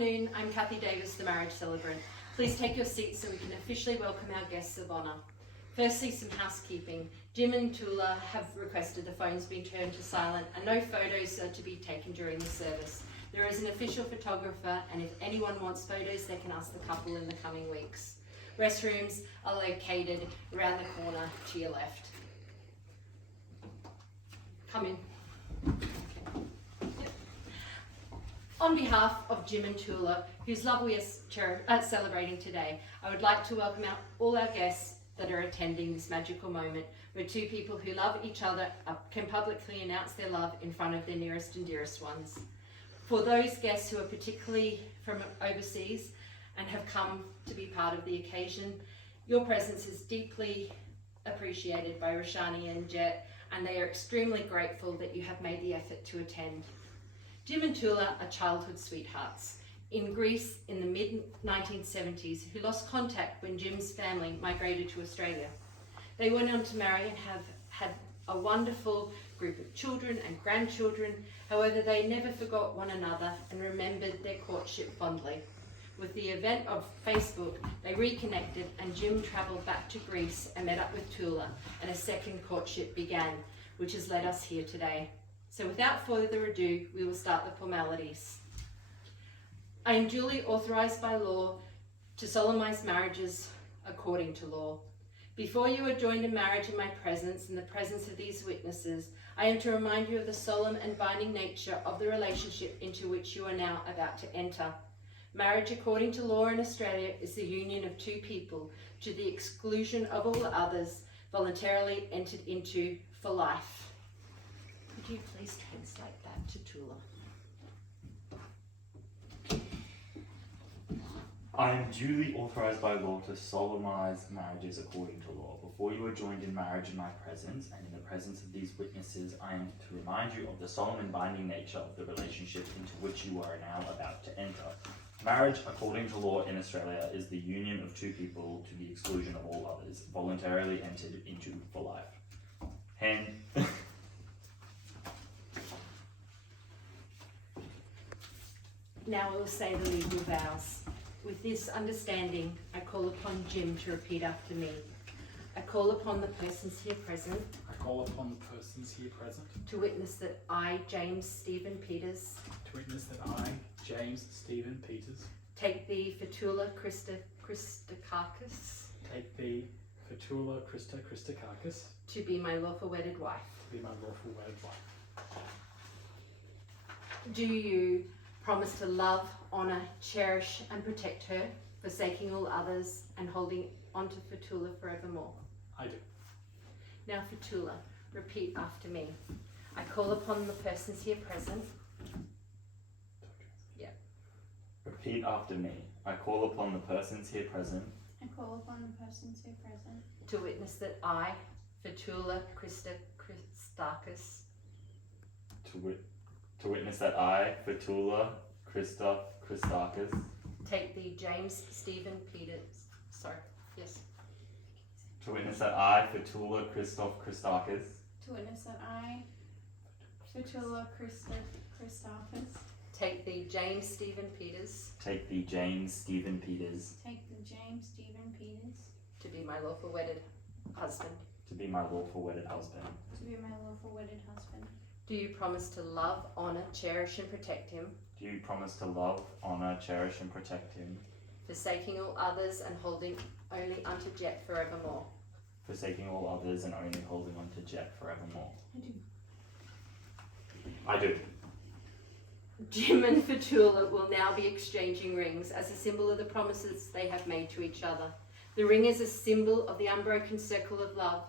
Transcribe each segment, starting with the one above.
afternoon. I'm Kathy Davis, the marriage celebrant. Please take your seats so we can officially welcome our guests of honour. Firstly, some housekeeping. Jim and Toula have requested the phones be turned to silent and no photos are to be taken during the service. There is an official photographer, and if anyone wants photos, they can ask the couple in the coming weeks. Restrooms are located around the corner to your left. Come in. On behalf of Jim and Toula, whose love we are celebrating today, I would like to welcome all our guests that are attending this magical moment where two people who love each other can publicly announce their love in front of their nearest and dearest ones. For those guests who are particularly from overseas and have come to be part of the occasion, your presence is deeply appreciated by Roshani and Jet, and they are extremely grateful that you have made the effort to attend. Jim and Toula are childhood sweethearts in Greece in the mid-1970s who lost contact when Jim's family migrated to Australia. They went on to marry and have had a wonderful group of children and grandchildren. However, they never forgot one another and remembered their courtship fondly. With the event of Facebook, they reconnected and Jim travelled back to Greece and met up with Toula, and a second courtship began, which has led us here today. So without further ado, we will start the formalities. I am duly authorised by law to solemnise marriages according to law. Before you are joined in marriage in my presence, in the presence of these witnesses, I am to remind you of the solemn and binding nature of the relationship into which you are now about to enter. Marriage according to law in Australia is the union of two people to the exclusion of all others, voluntarily entered into for life. Could you please translate that to Toula? I am duly authorised by law to solemnise marriages according to law. Before you are joined in marriage in my presence and in the presence of these witnesses, I am to remind you of the solemn and binding nature of the relationship into which you are now about to enter. Marriage according to law in Australia is the union of two people to the exclusion of all others, voluntarily entered into for life. Hand. Now I will say the legal vows. With this understanding, I call upon Jim to repeat after me. I call upon the persons here present. I call upon the persons here present. To witness that I, James Stephen Peters. To witness that I, James Stephen Peters. Take thee for Toula Christakakis. Take thee for Toula Christakakis. To be my lawful wedded wife. To be my lawful wedded wife. Do you promise to love, honour, cherish and protect her, forsaking all others and holding on to Toula forevermore? I do. Now for Toula, repeat after me. I call upon the persons here present. Repeat after me. I call upon the persons here present. I call upon the persons here present. To witness that I, Toula Christakis. To witness that I, Toula Christakis. Take thee, James Stephen Peters. Sorry, yes. To witness that I, Toula Christakis. To witness that I, Toula Christakis. Take thee, James Stephen Peters. Take thee, James Stephen Peters. Take the James Stephen Peters. To be my lawful wedded husband. To be my lawful wedded husband. To be my lawful wedded husband. Do you promise to love, honour, cherish and protect him? Do you promise to love, honour, cherish and protect him? Forsaking all others and holding only unto Jet forevermore. Forsaking all others and only holding on to Jet forevermore. I do. I do. Jim and Toula will now be exchanging rings as a symbol of the promises they have made to each other. The ring is a symbol of the unbroken circle of love.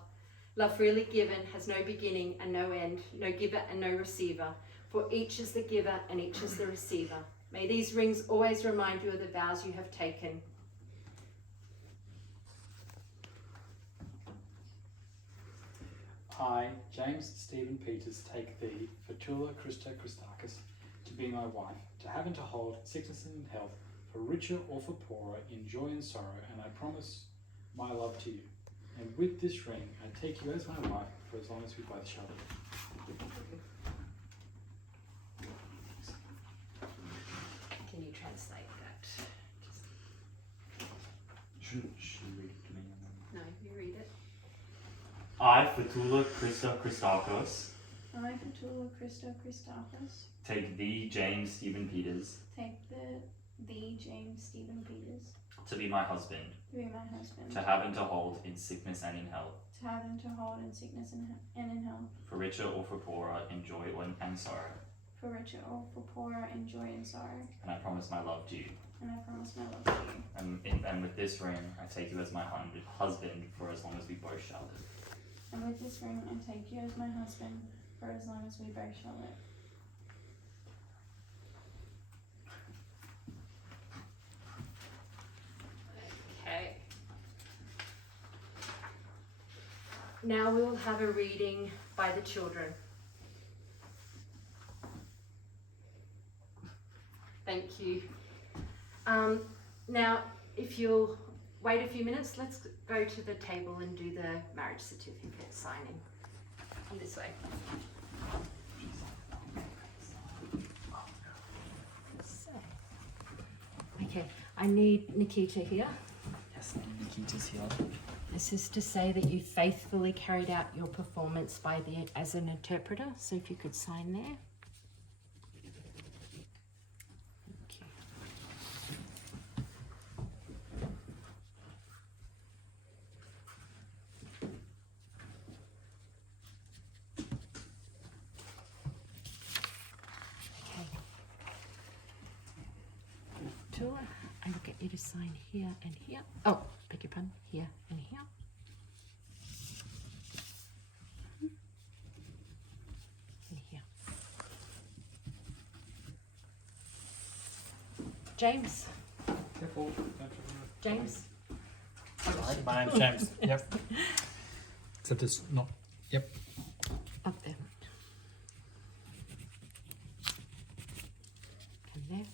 Love freely given has no beginning and no end, no giver and no receiver. For each is the giver and each is the receiver. May these rings always remind you of the vows you have taken. I, James Stephen Peters, take thee for Toula Christakis to be my wife, to have and to hold, sickness and health, for richer or for poorer, in joy and sorrow, and I promise my love to you. And with this ring, I take you as my wife for as long as we both shall live. Can you translate that. Should read it to me? No, you read it. I, for Toula, Christa, Christakos, I, for Toula, Christakis, take thee, James Stephen Peters, take thee, James Stephen Peters, to be my husband, to be my husband, to have and to hold in sickness and in health, to have and to hold in sickness and in health, for richer or for poorer, in joy and sorrow. for richer or for poorer, in joy and sorrow. And I promise my love to you. And I promise my love to you. And with this ring, I take you as my husband for as long as we both shall live. And with this ring, I take you as my husband for as long as we both shall live. Okay. Now we will have a reading by the children. Thank you. Now, if you'll wait a few minutes, let's go to the table and do the marriage certificate signing. Come this way. So, okay, I need Nikita here. Yes, Nikita's here. This is to say that you faithfully carried out your performance as an interpreter. So if you could sign there. Thank you. Okay. Toula, I will get you to sign here and here. Oh, beg your pardon, here and here. And here. James. Careful. James. Sorry, my name's James. Yep. Except it's not. Yep. Up there. And there.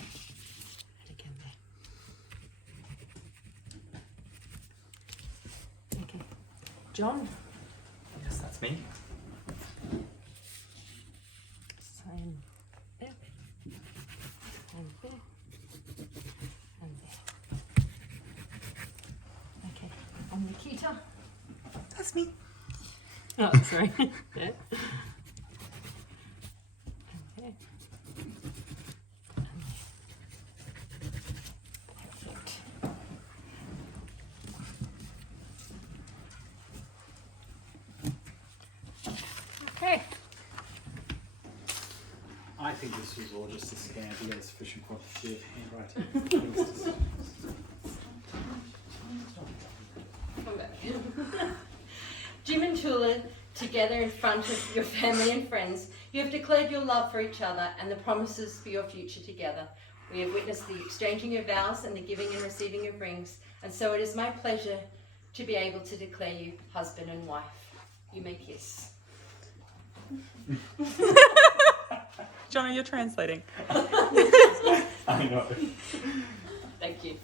And again there. Okay. John, Yes, that's me. sign there. And there. And there. Okay. And Nikita. That's me. Oh, sorry. There. And there. And there. Perfect. Okay. I think this was all just a scam to get a sufficient quantity of handwriting. Come back. Jim and Toula, together in front of your family and friends, you have declared your love for each other and the promises for your future together. We have witnessed the exchanging of vows and the giving and receiving of rings, and so it is my pleasure to be able to declare you husband and wife. You may kiss. Johnny, you're translating. I know. Thank you.